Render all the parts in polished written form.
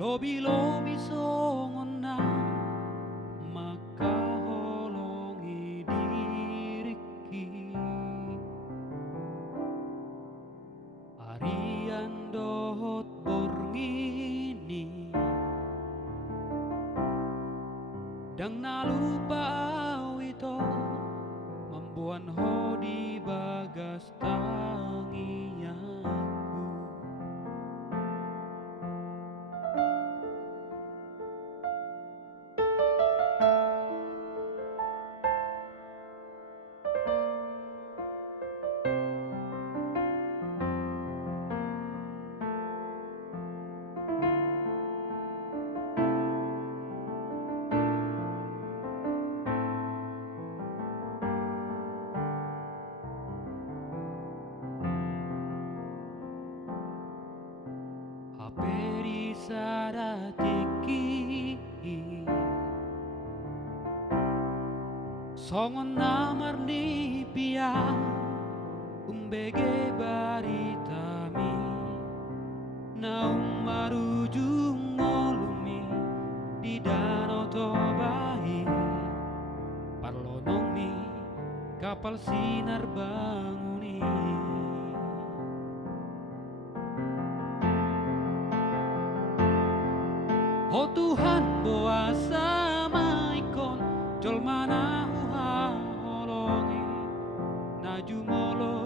Lobi-lobi songona makaholongi diriki Arian dohot borngini Dang nalupa awito Mambuan ho di bagas tangianku Aperi sadatiki Songon namar ni piang Umbege baritami Naung marujung ngolumi Di danau Tobahi Parlonong mi kapal sinar banguni Oh Tuhan boa sama ikon Jol mana uha holongi Naju molo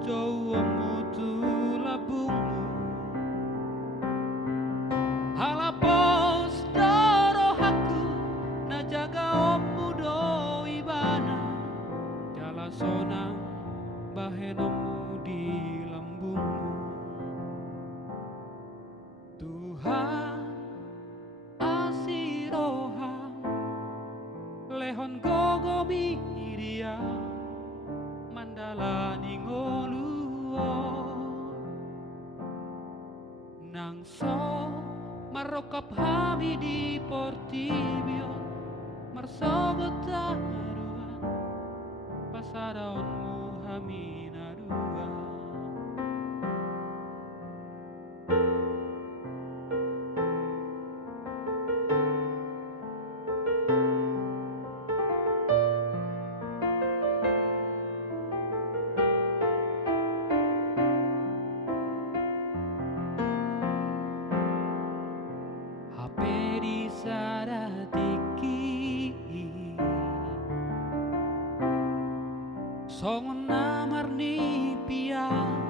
jauh mutu labungmu Halapos doro haku Na jaga omu do ibana Jala sonang bahenomu di lambungmu Tuhan Lehon gogo miria mandalani ngoluo Nangso marokap hami di Portibio Marsogot taruan pasadaonmu hami naruan Aperi sadatiki Songon namar ni piang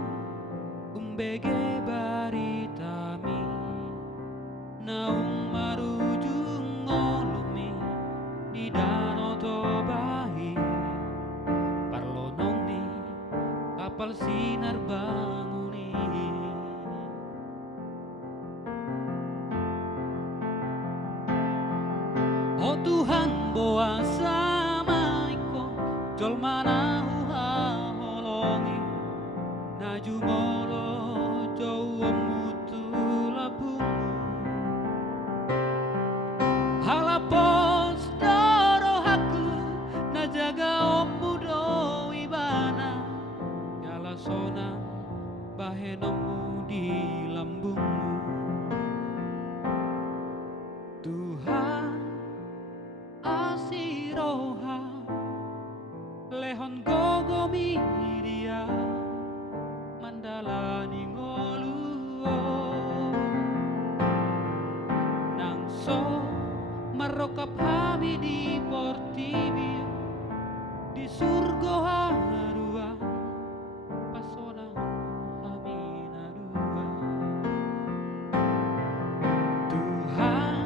Umbege baritami Naung marujung ngolumi Di danau Tobahi Parlonong ni kapal sinar banguni Oh Tuhan boa sama iko Jol mana uha holongi Naju molo jauh mutu labungmu Halapos doro haku Na jaga omu do ibana Jala sonang bahenomu di lambungmu Tuhan asiroha lehon gogo miria mandalani ngoluo Nangso marokap hami di Portibio Di surgo harua pasona hami narua Tuhan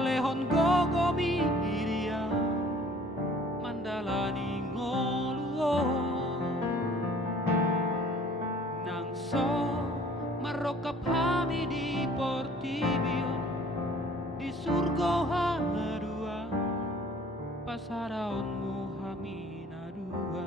Lehon gogo miria mandalani ngoluo Nangso marokap hami di Portibio Di surgo harua pasadaonmu hami narua